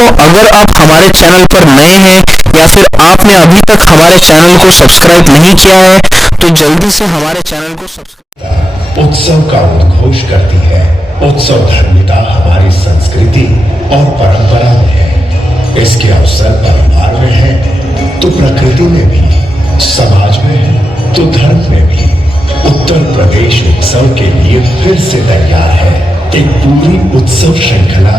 दोस्तों, अगर आप हमारे चैनल पर नए हैं या फिर आपने अभी तक हमारे चैनल को सब्सक्राइब नहीं किया है तो जल्दी से हमारे चैनल को सब्सक्राइब। उत्सव का उद्घोष करती है। उत्सव धार्मिकता हमारी संस्कृति और परंपरा में है। इसके अवसर परिवार में है तो प्रकृति में भी, समाज में है तो धर्म में भी। उत्तर प्रदेश उत्सव के लिए फिर से तैयार है। एक पूरी उत्सव श्रृंखला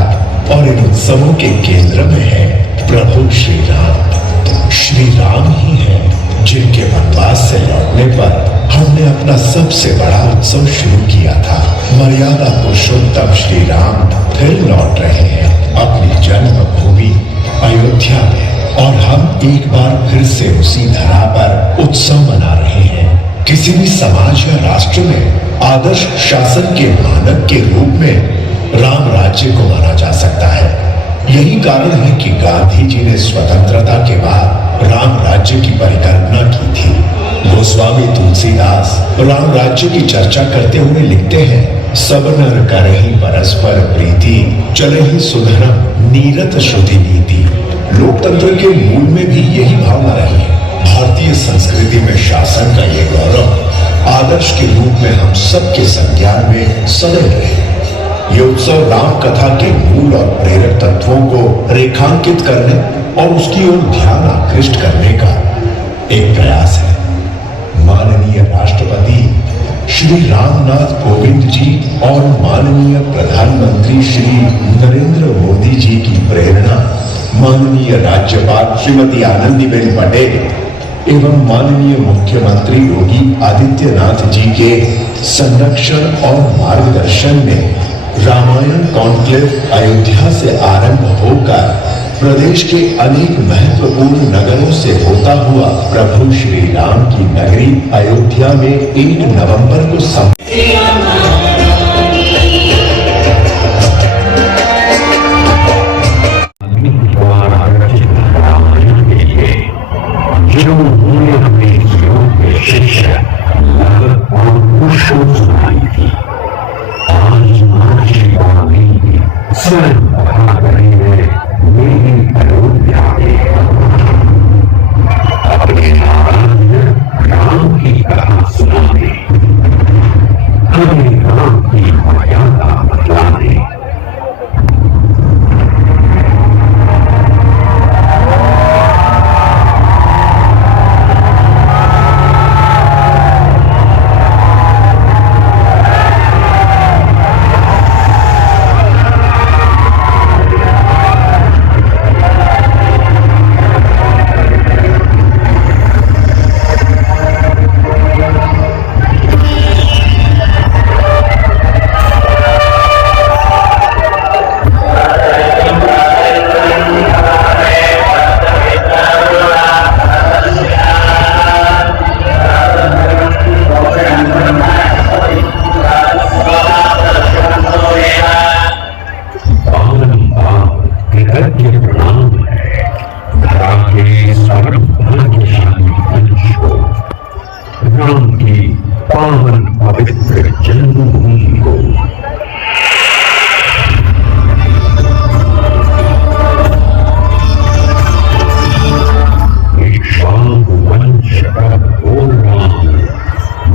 और इन उत्सवों के केंद्र में है प्रभु श्री राम। श्री राम ही है जिनके वनवास से लौटने पर हमने अपना सबसे बड़ा उत्सव शुरू किया था। मर्यादा पुरुषोत्तम श्री राम फिर लौट रहे हैं अपनी जन्मभूमि अयोध्या में, और हम एक बार फिर से उसी धरा पर उत्सव मना रहे हैं। किसी भी समाज या राष्ट्र में आदर्श शासन के मानक के रूप में राम राज्य को माना जा सकता है। यही कारण है कि गांधी जी ने स्वतंत्रता के बाद राम राज्य की परिकल्पना की थी। गोस्वामी तुलसीदास राम राज्य की चर्चा करते हुए लिखते हैं, सब नर करहि परस्पर प्रीति, चलहि सुधर्म नीरत श्रुति नीति। लोकतंत्र के मूल में भी यही भावना रही है। भारतीय संस्कृति में शासन का ये गौरव आदर्श के रूप में हम सबके संज्ञान में सदैव रहे। ये उत्सव राम कथा के मूल और प्रेरक तत्वों को रेखांकित करने और उसकी ओर ध्यान आकृष्ट करने का एक प्रयास है। माननीय राष्ट्रपति श्री रामनाथ कोविंद जी और माननीय प्रधानमंत्री श्री नरेंद्र मोदी जी की प्रेरणा, माननीय राज्यपाल श्रीमती आनंदीबेन पटेल एवं माननीय मुख्यमंत्री योगी आदित्यनाथ जी के संरक्षण और मार्गदर्शन में रामायण कॉन्क्लेव अयोध्या से आरंभ होकर प्रदेश के अनेक महत्वपूर्ण नगरों से होता हुआ प्रभु श्री राम की नगरी अयोध्या में 1 नवंबर को राम की पावन पवित्र जन्मभूमि को वंश प्रभो राम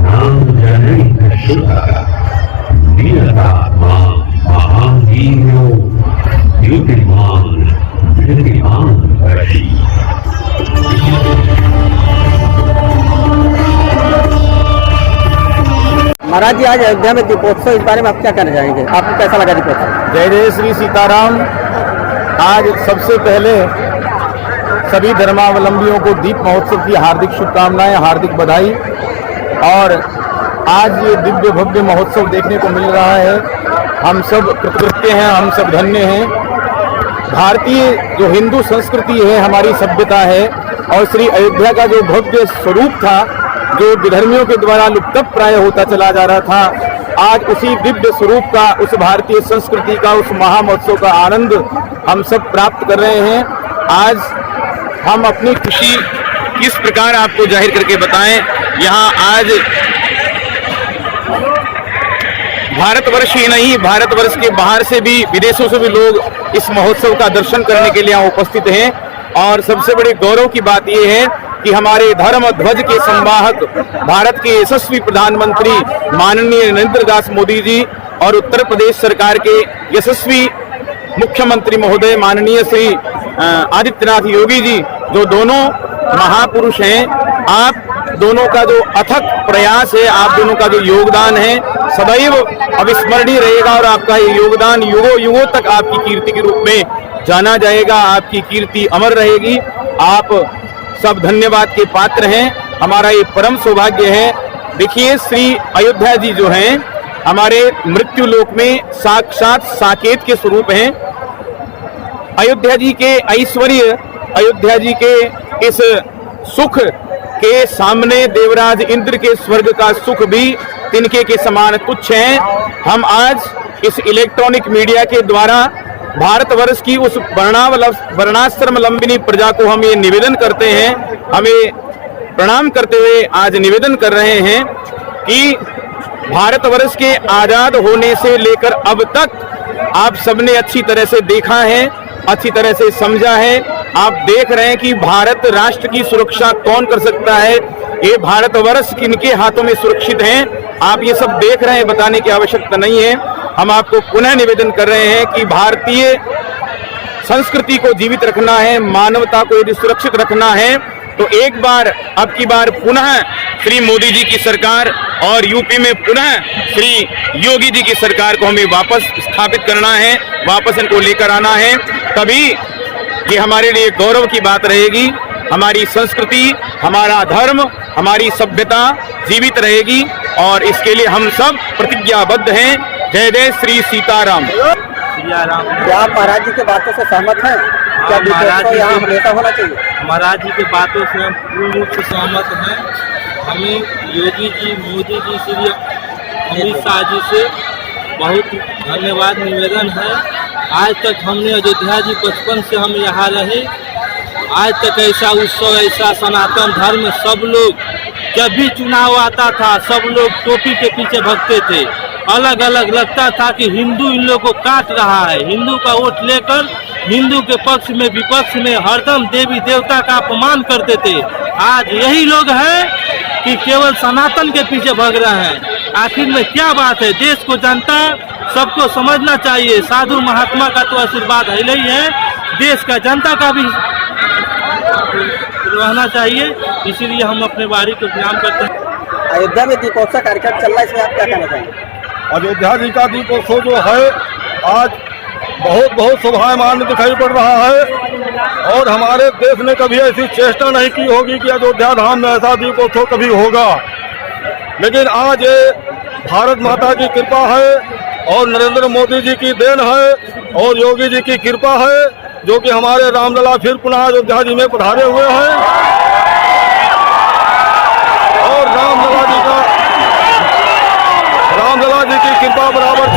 नाम जनैक शुभ वीरतात्मा महावीरो युतिमान धृतिमान वशी। महाराज जी, आज अयोध्या में दीपोत्सव, इस बारे में आप क्या कहना चाहेंगे? आपको कैसा लगा दीपोत्सव? जय जय श्री सीताराम। आज सबसे पहले सभी धर्मावलंबियों को दीप महोत्सव की हार्दिक शुभकामनाएं, हार्दिक बधाई। और आज ये दिव्य भव्य महोत्सव देखने को मिल रहा है, हम सब कृतज्ञ हैं, हम सब धन्य हैं। भारतीय जो हिंदू संस्कृति है, हमारी सभ्यता है, और श्री अयोध्या का जो भव्य स्वरूप था, जो विधर्मियों के द्वारा लुप्तप्राय होता चला जा रहा था, आज उसी दिव्य स्वरूप का, उस भारतीय संस्कृति का, उस महामहोत्सव का आनंद हम सब प्राप्त कर रहे हैं। आज हम अपनी खुशी किस प्रकार आपको जाहिर करके बताएं। यहाँ आज भारतवर्ष ही नहीं, भारतवर्ष के बाहर से भी, विदेशों से भी लोग इस महोत्सव का दर्शन करने के लिए यहाँ उपस्थित हैं। और सबसे बड़ी गौरव की बात यह है कि हमारे धर्म ध्वज के संवाहक भारत के यशस्वी प्रधानमंत्री माननीय नरेंद्र दास मोदी जी और उत्तर प्रदेश सरकार के यशस्वी मुख्यमंत्री महोदय माननीय श्री आदित्यनाथ योगी जी, जो दोनों महापुरुष हैं, आप दोनों का जो अथक प्रयास है, आप दोनों का जो योगदान है, सदैव अविस्मरणीय रहेगा और आपका ये योगदान युगों युगों तक आपकी कीर्ति के रूप में जाना जाएगा। आपकी कीर्ति अमर रहेगी। आप सब धन्यवाद के पात्र हैं। हमारा ये परम सौभाग्य है। देखिए, श्री अयोध्या जी जो हैं, हमारे मृत्यु लोक में साक्षात साकेत के स्वरूप हैं। अयोध्या जी के ऐश्वर्य, अयोध्या जी के इस सुख के सामने देवराज इंद्र के स्वर्ग का सुख भी तिनके के समान तुच्छ है। हम आज इस इलेक्ट्रॉनिक मीडिया के द्वारा भारतवर्ष की उस वर्णाश्रम लंबिनी प्रजा को हम ये निवेदन करते हैं, हमें प्रणाम करते हुए आज निवेदन कर रहे हैं कि भारतवर्ष के आजाद होने से लेकर अब तक आप सबने अच्छी तरह से देखा है, अच्छी तरह से समझा है। आप देख रहे हैं कि भारत राष्ट्र की सुरक्षा कौन कर सकता है, ये भारतवर्ष किनके हाथों में सुरक्षित है, आप ये सब देख रहे हैं, बताने की आवश्यकता नहीं है। हम आपको पुनः निवेदन कर रहे हैं कि भारतीय संस्कृति को जीवित रखना है, मानवता को यदि सुरक्षित रखना है, तो एक बार, अब की बार पुनः श्री मोदी जी की सरकार और यूपी में पुनः श्री योगी जी की सरकार को हमें वापस स्थापित करना है, वापस इनको लेकर आना है। तभी ये हमारे लिए गौरव की बात रहेगी। हमारी संस्कृति, हमारा धर्म, हमारी सभ्यता जीवित रहेगी और इसके लिए हम सब प्रतिज्ञाबद्ध हैं। जय जय श्री सीताराम। क्या आप महाराज जी की बातों से सहमत हैं? क्या दीपोत्सव यहाँ हमेशा होना चाहिए? महाराज जी की बातों से हम पूर्ण रूप से सहमत हैं। हमें योगी जी, मोदी जी, श्री अमित शाह जी से बहुत धन्यवाद निवेदन है। आज तक हमने अयोध्या जी बचपन से हम यहाँ रहे, आज तक ऐसा उत्सव, ऐसा सनातन धर्म, सब लोग जब भी चुनाव आता था सब लोग टोपी के पीछे भगते थे। अलग अलग लगता था कि हिंदू इन लोगों को काट रहा है। हिंदू का वोट लेकर हिंदू के पक्ष में, विपक्ष में हरदम देवी देवता का अपमान करते थे। आज यही लोग हैं कि केवल सनातन के पीछे भग रहे हैं। आखिर में क्या बात है? देश को, जनता सबको समझना चाहिए। साधु महात्मा का तो आशीर्वाद है ही है, देश का, जनता का भी रहना चाहिए। इसीलिए हम अपने वारी को प्रणाम करते हैं। अयोध्या में दीपोत्सव कार्यक्रम चल रहा है, इसमें आप क्या कहना चाहेंगे? अयोध्या जी का दीपोत्सव जो है आज बहुत बहुत शोभायमान दिखाई पड़ रहा है और हमारे देश ने कभी ऐसी चेष्टा नहीं की होगी कि अयोध्या धाम में ऐसा दीपोत्सव कभी होगा। लेकिन आज ये भारत माता की कृपा है और नरेंद्र मोदी जी की देन है और योगी जी की कृपा है, जो कि हमारे रामलला फिर पुनः अयोध्या जी में पधारे हुए हैं और रामलला जी की कृपा बराबर